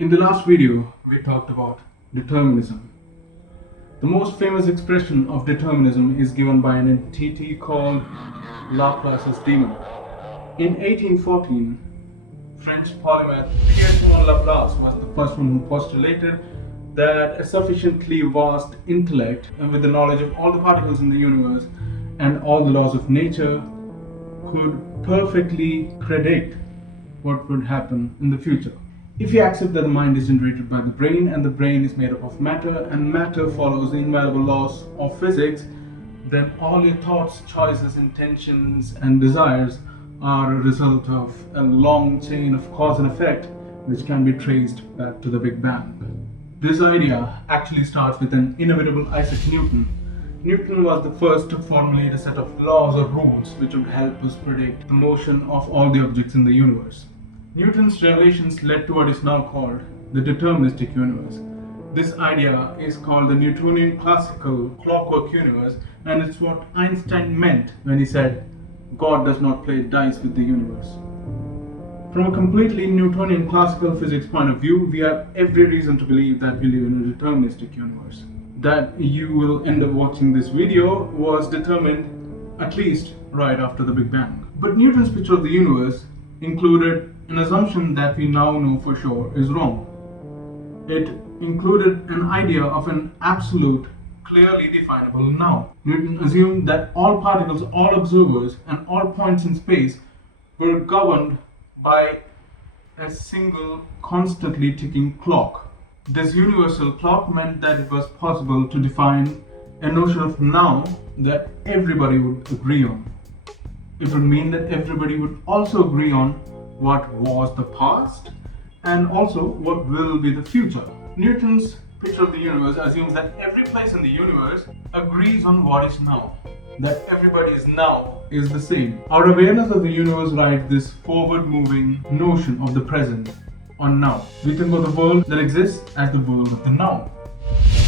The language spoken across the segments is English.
In the last video, we talked about determinism. The most famous expression of determinism is given by an entity called Laplace's demon. In 1814, French polymath Pierre Laplace was the first one who postulated that a sufficiently vast intellect, and with the knowledge of all the particles in the universe and all the laws of nature, could perfectly predict what would happen in the future. If you accept that the mind is generated by the brain and the brain is made up of matter and matter follows the inviolable laws of physics, then all your thoughts, choices, intentions, and desires are a result of a long chain of cause and effect which can be traced back to the Big Bang. This idea actually starts with an inevitable Isaac Newton. Newton was the first to formulate a set of laws or rules which would help us predict the motion of all the objects in the universe. Newton's revelations led to what is now called the deterministic universe. This idea is called the Newtonian classical clockwork universe, and it's what Einstein meant when he said, God does not play dice with the universe. From a completely Newtonian classical physics point of view, we have every reason to believe that we live in a deterministic universe. That you will end up watching this video was determined at least right after the Big Bang. But Newton's picture of the universe included an assumption that we now know for sure is wrong. It included an idea of an absolute, clearly definable now. Newton assumed that all particles, all observers, and all points in space were governed by a single, constantly ticking clock. This universal clock meant that it was possible to define a notion of now that everybody would agree on. It would mean that everybody would also agree on what was the past and also what will be the future. Newton's picture of the universe assumes that every place in the universe agrees on what is now, that everybody is now is the same. Our awareness of the universe rides this forward-moving notion of the present on now. We think of the world that exists as the world of the now.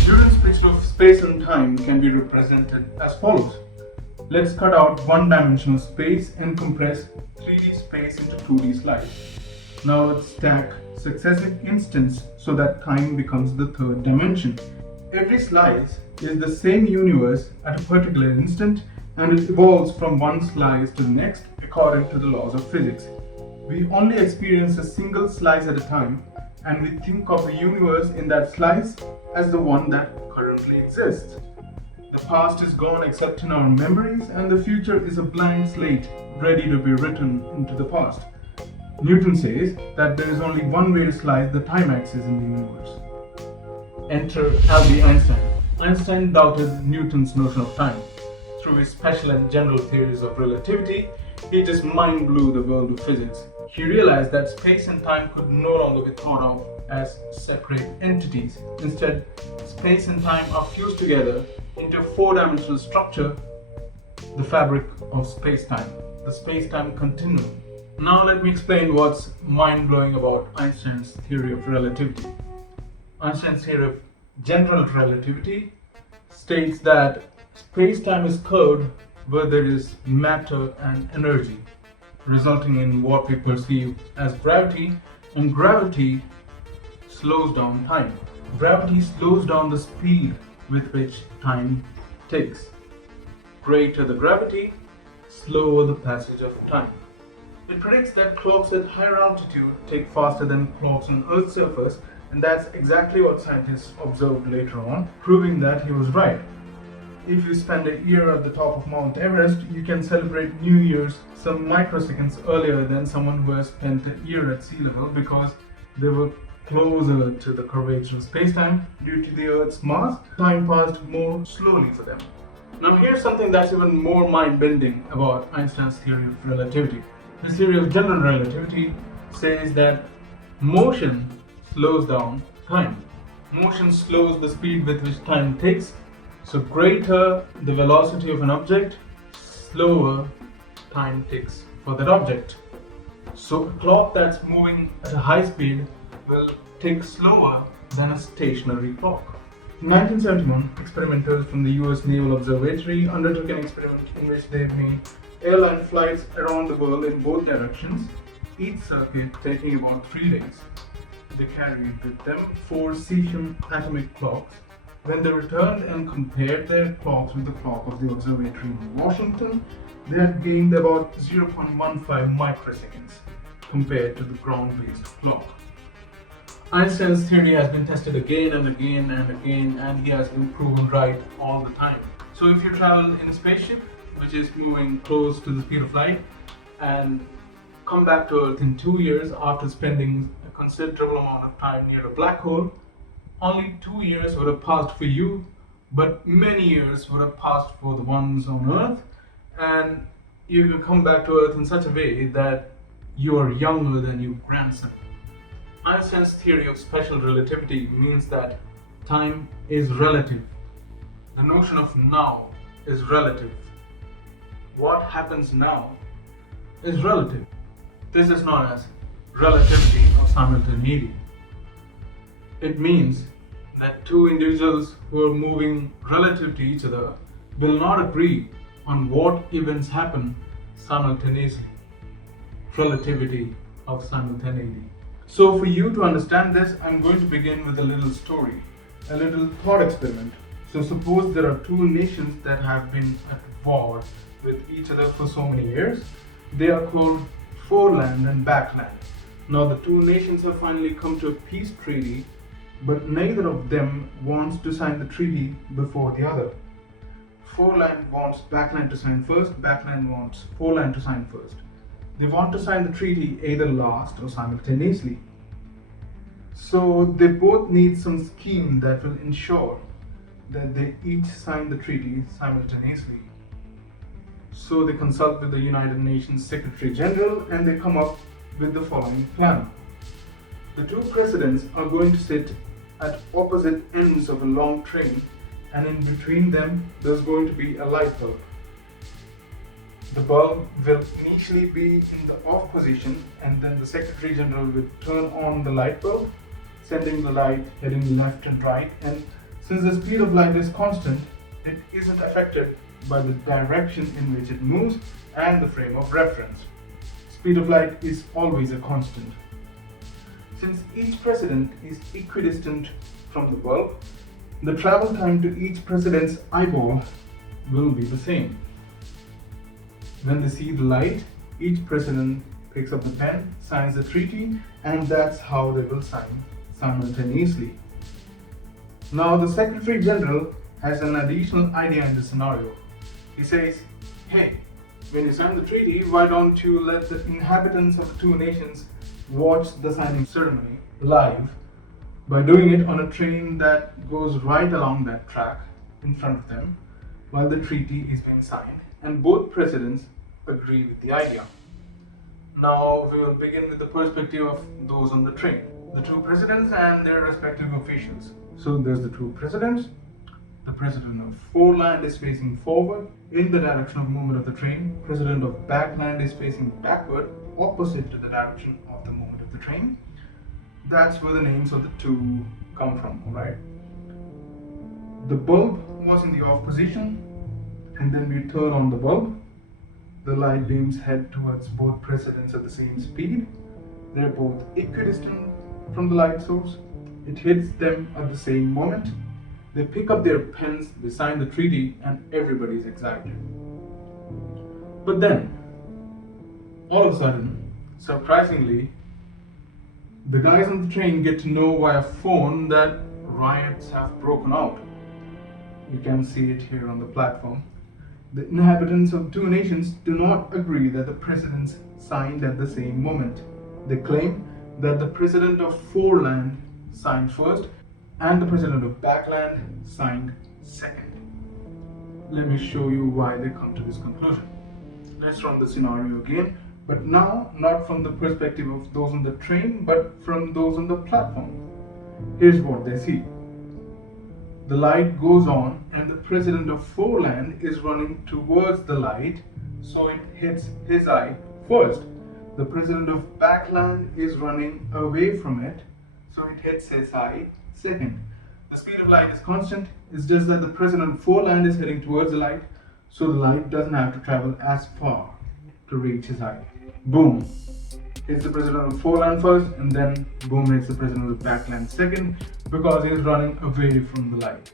Newton's picture of space and time can be represented as follows. Let's cut out one-dimensional space and compress 3D space into 2D slides. Now let's stack successive instants so that time becomes the third dimension. Every slice is the same universe at a particular instant, and it evolves from one slice to the next according to the laws of physics. We only experience a single slice at a time, and we think of the universe in that slice as the one that currently exists. The past is gone except in our memories, and the future is a blank slate ready to be written into the past. Newton says that there is only one way to slice the time axis in the universe. Enter Albert Einstein. Einstein doubted Newton's notion of time. Through his special and general theories of relativity, he just mind blew the world of physics. He realized that space and time could no longer be thought of as separate entities. Instead, space and time are fused together into a four-dimensional structure, the fabric of space-time, the space-time continuum. Now let me explain what's mind-blowing about Einstein's theory of relativity. Einstein's theory of general relativity states that space-time is curved where there is matter and energy, resulting in what we perceive as gravity, and gravity slows down time. Gravity slows down the speed with which time ticks. Greater the gravity, slower the passage of time. It predicts that clocks at higher altitude tick faster than clocks on Earth's surface, and that's exactly what scientists observed later on, proving that he was right. If you spend a year at the top of Mount Everest, you can celebrate New Year's some microseconds earlier than someone who has spent a year at sea level because they were closer to the curvature of space-time. Due to the Earth's mass, time passed more slowly for them. Now here's something that's even more mind-bending about Einstein's theory of relativity. His theory of general relativity says that motion slows down time. Motion slows the speed with which time ticks, so greater the velocity of an object, slower time ticks for that object. So a clock that's moving at a high speed will tick slower than a stationary clock. In 1971, experimenters from the US Naval Observatory undertook an experiment in which they made airline flights around the world in both directions, each circuit taking about 3 days. they carried with them 4 cesium atomic clocks. When they returned and compared their clocks with the clock of the observatory in Washington, they had gained about 0.15 microseconds compared to the ground-based clock. Einstein's theory has been tested again and again and again, and he has been proven right all the time. So if you travel in a spaceship, which is moving close to the speed of light, and come back to Earth in 2 years after spending a considerable amount of time near a black hole, only 2 years would have passed for you, but many years would have passed for the ones on Earth, and you could come back to Earth in such a way that you are younger than your grandson. Einstein's theory of special relativity means that time is relative. The notion of now is relative. What happens now is relative. This is known as relativity or simultaneity. It means that two individuals who are moving relative to each other will not agree on what events happen simultaneously. Relativity of simultaneity. So for you to understand this, I'm going to begin with a little story, a little thought experiment. So suppose there are two nations that have been at war with each other for so many years. They are called foreland and backland. Now the two nations have finally come to a peace treaty, but neither of them wants to sign the treaty before the other. Foreland wants backland to sign first, backland wants foreland to sign first. They want to sign the treaty either last or simultaneously. So they both need some scheme that will ensure that they each sign the treaty simultaneously. So they consult with the United Nations Secretary General and they come up with the following plan. The two presidents are going to sit at opposite ends of a long train, and in between them there's going to be a light bulb. The bulb will initially be in the off position, and then the Secretary General will turn on the light bulb, sending the light heading left and right. And since the speed of light is constant, it isn't affected by the direction in which it moves and the frame of reference. Speed of light is always a constant. Since each president is equidistant from the bulb, the travel time to each president's eyeball will be the same. When they see the light, each president picks up the pen, signs the treaty, and that's how they will sign simultaneously. Now the Secretary General has an additional idea in this scenario. He says, hey, when you sign the treaty, why don't you let the inhabitants of the two nations watch the signing ceremony live by doing it on a train that goes right along that track in front of them while the treaty is being signed, and both presidents agree with the idea. Now we will begin with the perspective of those on the train, the two presidents and their respective officials. So there's the two presidents. The president of foreland is facing forward in the direction of movement of the train. President of backland is facing backward, opposite to the direction of the movement of the train. That's where the names of the two come from, alright? The bulb was in the off position, and then we turn on the bulb. The light beams head towards both presidents at the same speed. They're both equidistant from the light source. It hits them at the same moment. They pick up their pens, they sign the treaty, and everybody's excited. But then, all of a sudden, surprisingly, the guys on the train get to know via phone that riots have broken out. You can see it here on the platform. The inhabitants of two nations do not agree that the presidents signed at the same moment. They claim that the president of foreland signed first and the president of backland signed second. Let me show you why they come to this conclusion. Let's run the scenario again, but now not from the perspective of those on the train, but from those on the platform. Here's what they see. The light goes on and the president of foreland is running towards the light, so it hits his eye first. The president of backland is running away from it, so it hits his eye second. The speed of light is constant, it's just that the president of foreland is heading towards the light, so the light doesn't have to travel as far to reach his eye. Boom! hits the president of foreland first, and then boom, hits the president of backland second, because he is running away from the light.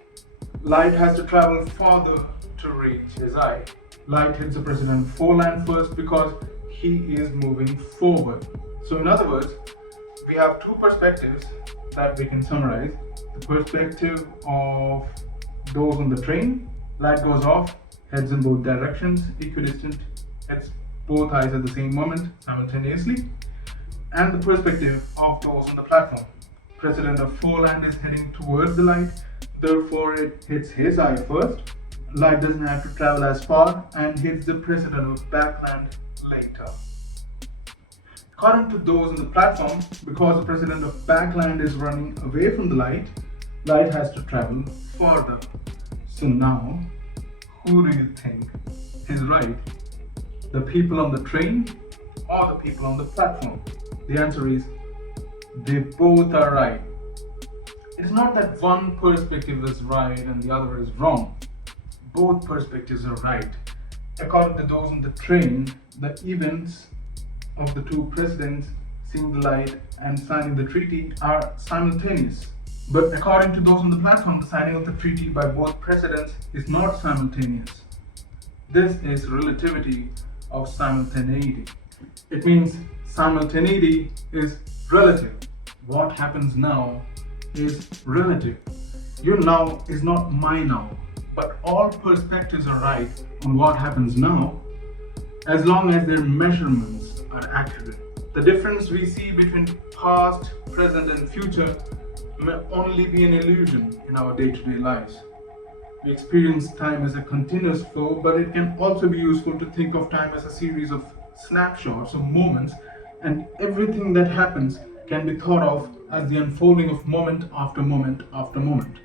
Light has to travel farther to reach his eye. Light hits the president of foreland first because he is moving forward. So in other words, we have two perspectives that we can summarize. The perspective of those on the train, light goes off, heads in both directions, equidistant, hits both eyes at the same moment simultaneously. And the perspective of those on the platform. President of foreland is heading towards the light, therefore it hits his eye first. Light doesn't have to travel as far and hits the president of backland later. According to those on the platform, because the president of backland is running away from the light, light has to travel further. So now, who do you think is right? The people on the train or the people on the platform? The answer is, they both are right. It's not that one perspective is right and the other is wrong. Both perspectives are right. According to those on the train, the events of the two presidents seeing the light and signing the treaty are simultaneous. But according to those on the platform, the signing of the treaty by both presidents is not simultaneous. This is relativity of simultaneity. It means simultaneity is relative. What happens now is relative. Your now is not my now, but all perspectives are right on what happens now as long as their measurements are accurate. The difference we see between past, present, and future may only be an illusion in our day-to-day lives. We experience time as a continuous flow, but it can also be useful to think of time as a series of snapshots of moments, and everything that happens can be thought of as the unfolding of moment after moment after moment.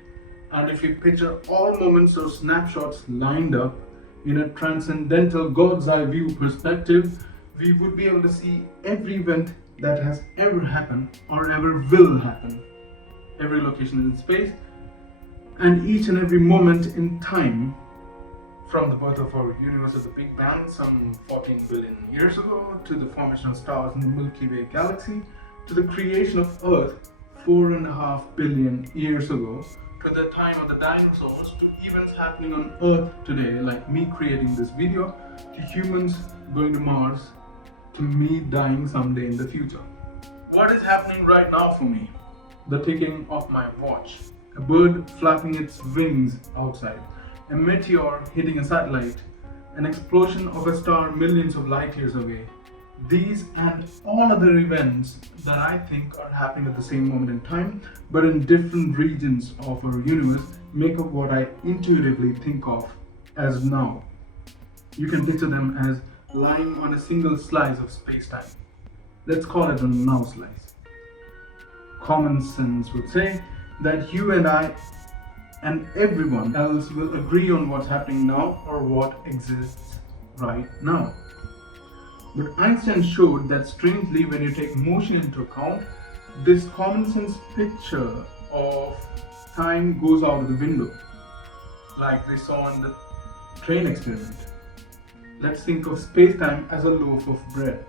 And if we picture all moments or snapshots lined up in a transcendental God's eye view perspective, we would be able to see every event that has ever happened or ever will happen, every location in space, and each and every moment in time, from the birth of our universe at the Big Bang some 14 billion years ago, to the formation of stars in the Milky Way galaxy, to the creation of Earth 4.5 billion years ago, to the time of the dinosaurs, to events happening on Earth today, like me creating this video, to humans going to Mars, to me dying someday in the future. What is happening right now for me? The ticking of my watch, a bird flapping its wings outside, a meteor hitting a satellite, an explosion of a star millions of light years away. These and all other events that I think are happening at the same moment in time, but in different regions of our universe, make up what I intuitively think of as now. You can picture them as lying on a single slice of space-time. Let's call it a now slice. Common sense would say that you and I and everyone else will agree on what's happening now or what exists right now. But Einstein showed that strangely, when you take motion into account, this common sense picture of time goes out of the window, like we saw in the train experiment. Let's think of space-time as a loaf of bread.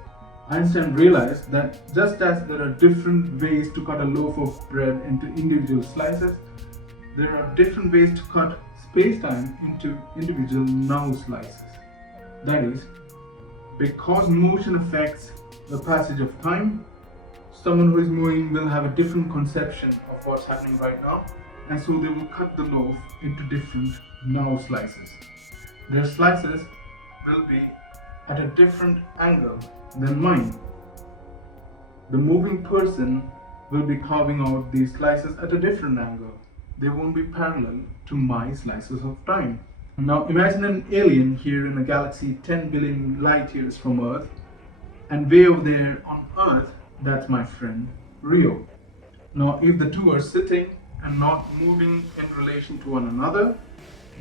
Einstein realized that just as there are different ways to cut a loaf of bread into individual slices, there are different ways to cut space-time into individual now slices. That is, because motion affects the passage of time, someone who is moving will have a different conception of what's happening right now, and so they will cut the loaf into different now slices. Their slices will be at a different angle than mine. The moving person will be carving out these slices at a different angle. They won't be parallel to my slices of time. Now imagine an alien here in a galaxy 10 billion light years from Earth, and way over there on Earth, that's my friend Rio. Now if the two are sitting and not moving in relation to one another,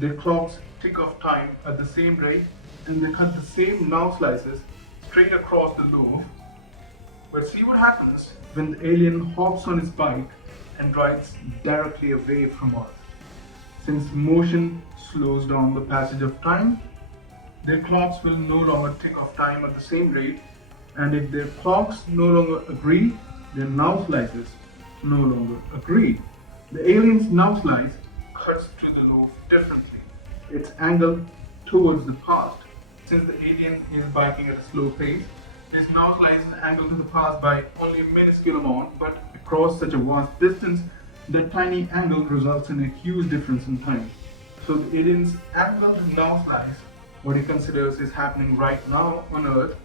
their clocks tick off time at the same rate, and they cut the same now slices straight across the loaf. But see what happens when the alien hops on his bike and rides directly away from Earth. Since motion slows down the passage of time, their clocks will no longer tick off time at the same rate, And if their clocks no longer agree, their now slices no longer agree. The alien's now slice cuts through the loaf differently. Its angle towards the past. Since the alien is biking at a slow pace, its now slice is angled to the past by only a minuscule amount, but across such a vast distance, that tiny angle results in a huge difference in time. So the alien's angled now slice, what he considers is happening right now on Earth,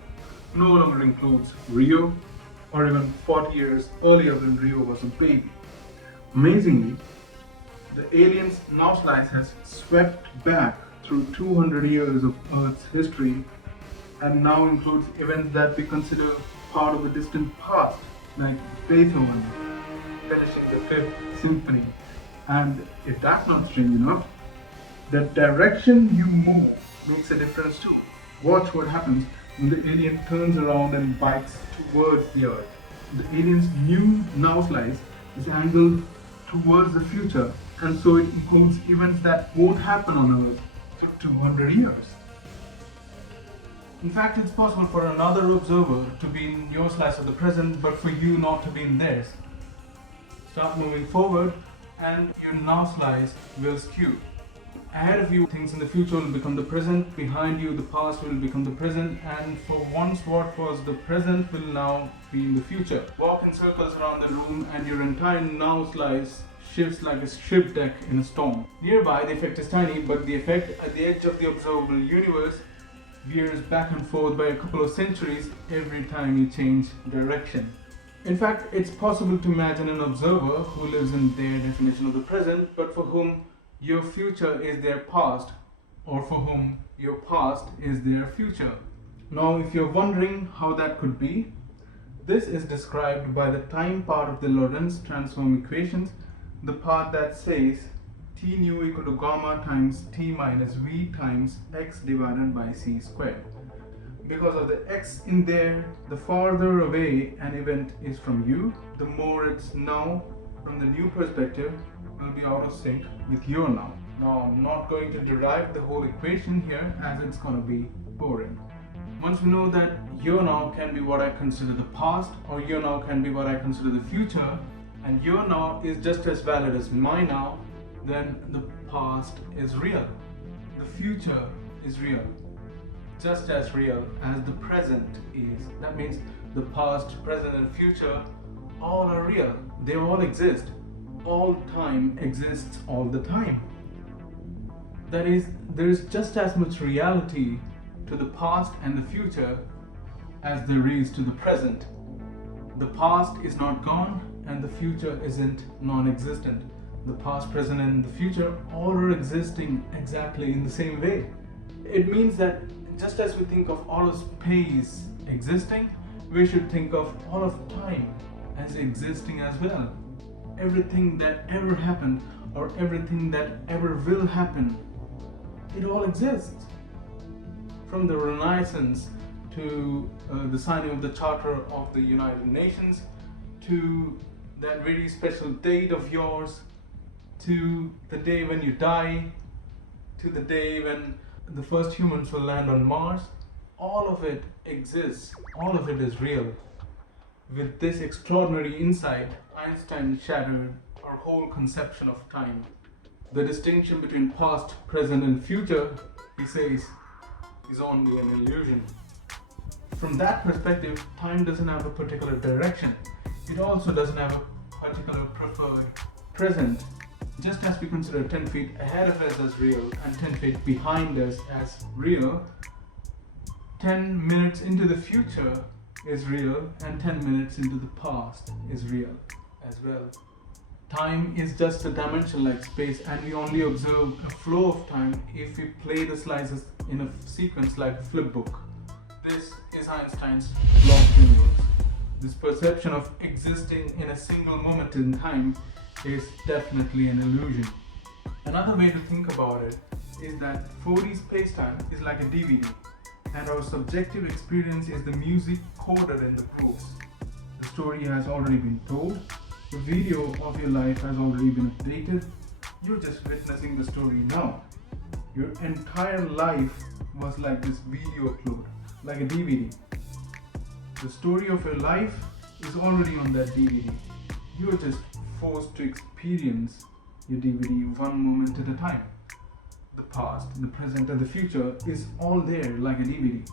no longer includes Rio, or even 40 years earlier when Rio was a baby. Amazingly, the alien's now slice has swept back through 200 years of Earth's history and now includes events that we consider part of the distant past, like Beethoven finishing the Fifth Symphony. And if that's not strange enough, the direction you move makes a difference too. Watch what happens when the alien turns around and bikes towards the Earth. The alien's new now slice is angled towards the future, and so it includes events that won't happen on Earth for 200 years. In fact, it's possible for another observer to be in your slice of the present, but for you not to be in theirs. Start moving forward, and your now slice will skew. Ahead of you, things in the future will become the present. Behind you, the past will become the present. And for once, what was the present will now be in the future. Walk in circles around the room, and your entire now slice shifts like a ship deck in a storm. Nearby, the effect is tiny, but the effect at the edge of the observable universe veers back and forth by a couple of centuries every time you change direction. In fact, it's possible to imagine an observer who lives in their definition of the present, but for whom your future is their past, or for whom your past is their future. Now, if you're wondering how that could be, this is described by the time part of the Lorenz transform equations, the part that says t nu equal to gamma times t minus v times x divided by c squared. Because of the x in there, the farther away an event is from you, the more it's now from the new perspective will be out of sync with your now. Now, I'm not going to derive the whole equation here as it's going to be boring. Once we know that your now can be what I consider the past, or your now can be what I consider the future, and your now is just as valid as my now, then the past is real. The future is real. Just as real as the present is. That means the past, present, and future all are real. They all exist. All time exists all the time. That is, there is just as much reality to the past and the future as there is to the present. The past is not gone and the future isn't non-existent. The past, present, and the future all are existing exactly in the same way. It means that just as we think of all of space existing, we should think of all of time as existing as well. Everything that ever happened or everything that ever will happen, it all exists. From the Renaissance to the signing of the Charter of the United Nations, to that very special date of yours, to the day when you die, to the day when the first humans will land on Mars, all of it exists, all of it is real. With this extraordinary insight, Einstein shattered our whole conception of time. The distinction between past, present, and future, he says, is only an illusion. From that perspective, time doesn't have a particular direction. It also doesn't have a particular preferred present. Just as we consider 10 feet ahead of us as real and 10 feet behind us as real, 10 minutes into the future is real and 10 minutes into the past is real as well. Time is just a dimension like space, and we only observe a flow of time if we play the slices in a sequence like a flip book. This is Einstein's law of the universe. This perception of existing in a single moment in time is definitely an illusion. Another way to think about it is that 4D spacetime is like a DVD, and our subjective experience is the music coded in the books. The story has already been told, the video of your life has already been updated, you're just witnessing the story now. Your entire life was like this video upload, like a DVD. The story of your life is already on that DVD. You are just forced to experience your DVD one moment at a time. The past, the present, and the future is all there like a DVD.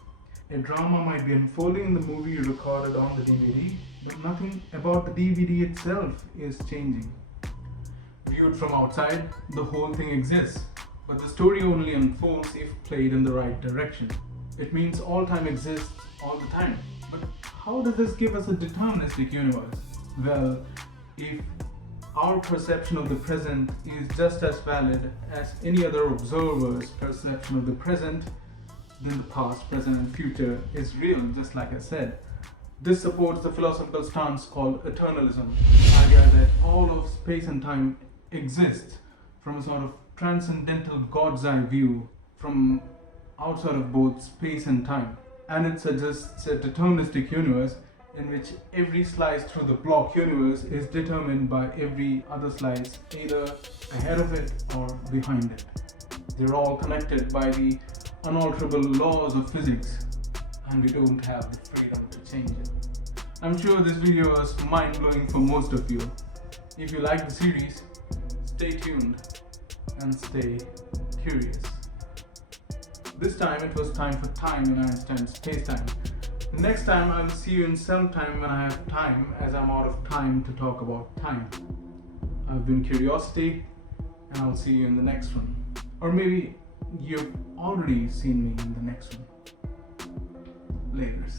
A drama might be unfolding in the movie you recorded on the DVD, but nothing about the DVD itself is changing. Viewed from outside, the whole thing exists, but the story only unfolds if played in the right direction. It means all time exists all the time. But how does this give us a deterministic universe? Well, if our perception of the present is just as valid as any other observer's perception of the present, then the past, present, and future is real, just like I said. This supports the philosophical stance called eternalism, the idea that all of space and time exists from a sort of transcendental God's eye view from outside of both space and time. And it suggests a deterministic universe in which every slice through the block universe is determined by every other slice either ahead of it or behind it. They're all connected by the unalterable laws of physics, and we don't have the freedom to change it. I'm sure this video was mind-blowing for most of you. If you like the series, stay tuned and stay curious. This time it was time for time in Einstein's space-time. Next time I will see you in some time when I have time, as I'm out of time to talk about time. I've been Curiosity, and I'll see you in the next one. Or maybe you've already seen me in the next one. Laters.